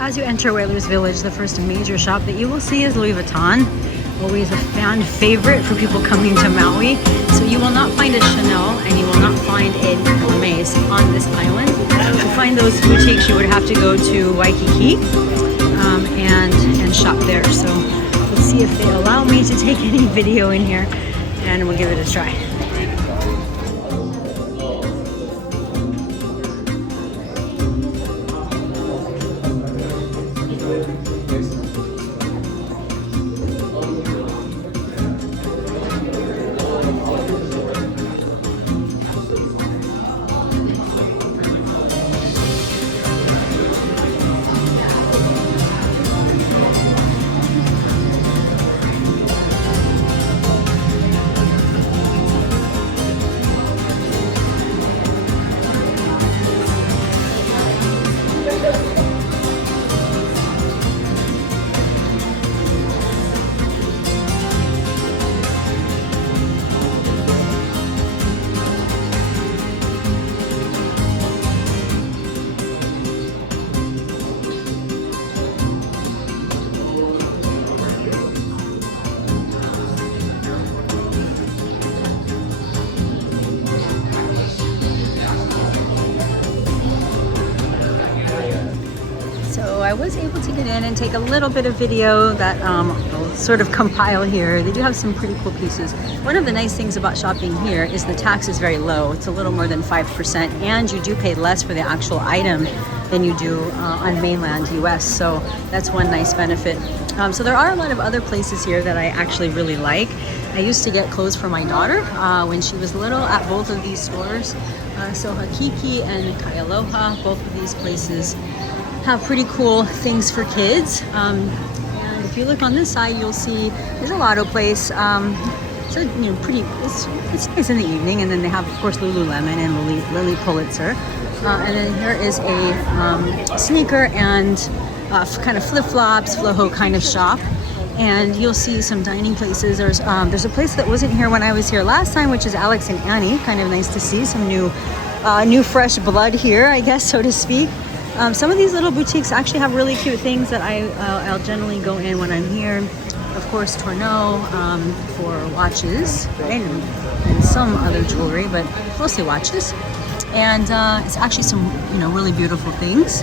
As you enter Whalers Village, the first major shop that you will see is Louis Vuitton. Always a fan favorite for people coming to Maui. So you will not find a Chanel and you will not find a Hermes on this island. To find those boutiques, you would have to go to Waikiki and shop there. So let's see if they allow me to take any video in here, and we'll give it a try. I was able to get in and take a little bit of video that I'll sort of compile here. They do have some pretty cool pieces. One of the nice things about shopping here is the tax is very low. It's a little more than 5%, and you do pay less for the actual item than you do on mainland US. So that's one nice benefit. So there are a lot of other places here that I actually really like. I used to get clothes for my daughter when she was little at both of these stores. So Hakiki and Kaialoha, both of these places have pretty cool things for kids. And if you look on this side, you'll see there's a lotto place. So pretty. It's nice in the evening, and then they have, of course, Lululemon and Lily Pulitzer. And then here is a sneaker and kind of flip-flops, flojo kind of shop. And you'll see some dining places. There's a place that wasn't here when I was here last time, which is Alex and Annie. Kind of nice to see some new fresh blood here, I guess, so to speak. Some of these little boutiques actually have really cute things that I'll generally go in when I'm here. Of course, Tourneau for watches and some other jewelry, but mostly watches. And it's actually some really beautiful things.